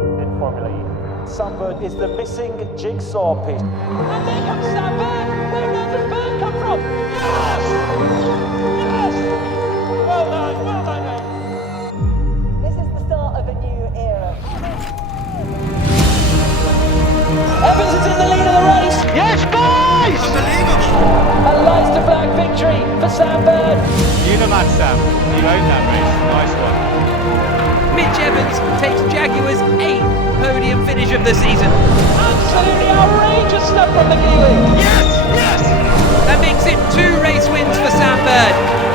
in Formula E. Sunbird is the missing jigsaw piece. And there comes Sunbird! Where does Bird come from? Yes! Yes! Well done, mate. This is the start of a new era. Evans is in the lead of the race! Yes, boys! Unbelievable! A lights to flag victory for Sunbird! You the man, Sam. You owned that race. Nice one. Mitch Evans takes Jaguar's 8th podium finish of the season. Absolutely outrageous stuff from the Kiwi! Yes! Yes! That makes it 2 race wins for Sam Bird.